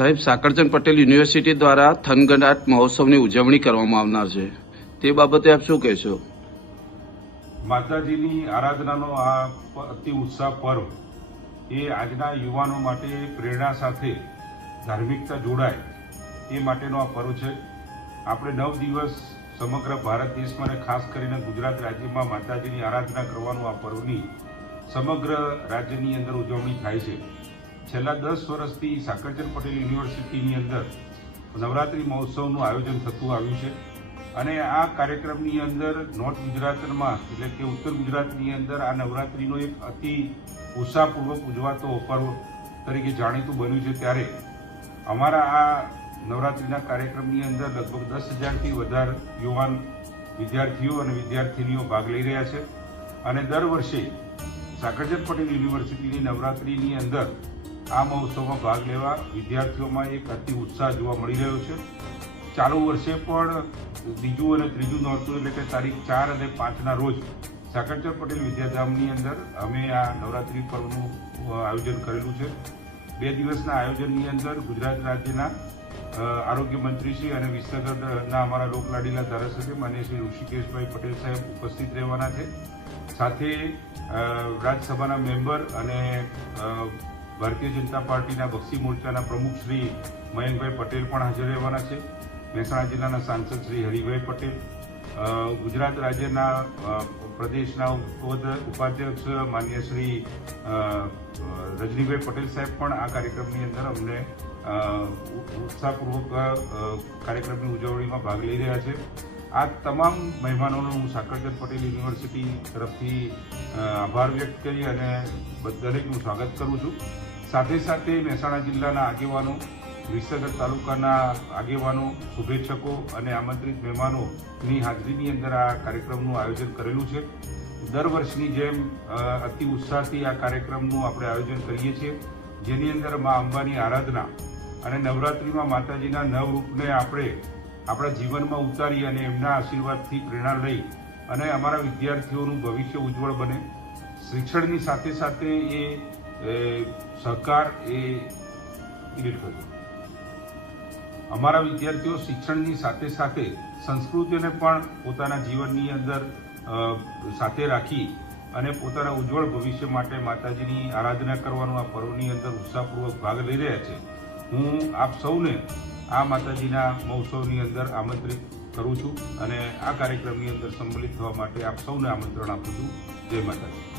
સાહેબ, સાકરચંદ પટેલ યુનિવર્સિટી દ્વારા થનગનાટ મહોત્સવની ઉજવણી કરવામાં આવનાર છે, તે બાબતે આપ શું કહેશો? માતાજીની આરાધનાનો આ અતિ ઉત્સાહ પર્વ એ આજના યુવાનો માટે પ્રેરણા સાથે ધાર્મિકતા જોડાય એ માટેનો આ પર્વ છે. આપણે 9 દિવસ સમગ્ર ભારત દેશમાં અને ખાસ કરીને ગુજરાત રાજ્યમાં માતાજીની આરાધના કરવાનું આ પર્વની સમગ્ર રાજ્યની અંદર ઉજવણી થાય છે. છેલ્લા 10 વર્ષથી સાકરચંદ પટેલ યુનિવર્સિટીની અંદર નવરાત્રિ મહોત્સવનું આયોજન થતું આવ્યું છે અને આ કાર્યક્રમની અંદર નોર્થ ગુજરાતમાં એટલે કે ઉત્તર ગુજરાતની અંદર આ નવરાત્રિનો એક અતિ ઉત્સાહપૂર્વક ઉજવાતો પર્વ તરીકે જાણીતું બન્યું છે. ત્યારે અમારા આ નવરાત્રિના કાર્યક્રમની અંદર લગભગ 10,000થી વધારે યુવાન વિદ્યાર્થીઓ અને વિદ્યાર્થિનીઓ ભાગ લઈ રહ્યા છે અને દર વર્ષે સાકરચંદ પટેલ યુનિવર્સિટીની નવરાત્રિની અંદર આ મહોત્સવમાં ભાગ લેવા વિદ્યાર્થીઓમાં એક અતિ ઉત્સાહ જોવા મળી રહ્યો છે. ચાલુ વર્ષે પણ બીજું અને ત્રીજું નોરતું એટલે કે તારીખ 4 અને 5ના રોજ સાકરચંદ પટેલ વિદ્યાધામની અંદર અમે આ નવરાત્રિ પર્વનું આયોજન કરેલું છે. 2 દિવસના આયોજનની અંદર ગુજરાત રાજ્યના આરોગ્ય મંત્રીશ્રી અને વિસનગરના અમારા લોકલાડીલા ધારાસભ્ય માન્ય શ્રી ઋષિકેશભાઈ પટેલ સાહેબ ઉપસ્થિત રહેવાના છે. સાથે રાજ્યસભાના મેમ્બર અને ભારતીય જનતા પાર્ટીના બક્ષી મોરચાના પ્રમુખ શ્રી મયંકભાઈ પટેલ પણ હાજર રહેવાના છે. મહેસાણા જિલ્લાના સાંસદ શ્રી હરિભાઈ પટેલ, ગુજરાત રાજ્યના પ્રદેશના ઉપાધ્યક્ષ માન્ય શ્રી રજનીભાઈ પટેલ સાહેબ પણ આ કાર્યક્રમની અંદર અમને ઉત્સાહપૂર્વક કાર્યક્રમની ઉજવણીમાં ભાગ લઈ રહ્યા છે. આ તમામ મહેમાનોનો હું સાકરચંદ પટેલ યુનિવર્સિટી તરફથી આભાર વ્યક્ત કરી અને દરેકનું સ્વાગત કરું છું. સાથે સાથે મહેસાણા જિલ્લાના આગેવાનો, વિસનગર તાલુકાના આગેવાનો, શુભેચ્છકો અને આમંત્રિત મહેમાનોની હાજરીની અંદર આ કાર્યક્રમનું આયોજન કરેલું છે. દર વર્ષની જેમ અતિ ઉત્સાહથી આ કાર્યક્રમનું આપણે આયોજન કરીએ છીએ, જેની અંદર મા અંબાની આરાધના અને નવરાત્રિમાં માતાજીના નવ રૂપને આપણે આપણા જીવનમાં ઉતારી અને એમના આશીર્વાદથી પ્રેરણા લઈ અને અમારા વિદ્યાર્થીઓનું ભવિષ્ય ઉજ્જવળ બને. શિક્ષણની સાથે સાથે એ સહકાર એ અમારા વિદ્યાર્થીઓ શિક્ષણની સાથે સાથે સંસ્કૃતિને પણ પોતાના જીવનની અંદર સાથે રાખી અને પોતાના ઉજ્જવળ ભવિષ્ય માટે માતાજીની આરાધના કરવાનું આ પર્વની અંદર ઉત્સાહપૂર્વક ભાગ લઈ રહ્યા છે. હું આપ સૌને આ માતાજીના મહોત્સવની અંદર આમંત્રિત કરું છું અને આ કાર્યક્રમની અંદર સંમલિત થવા માટે આપ સૌને આમંત્રણ આપું છું. જય માતાજી.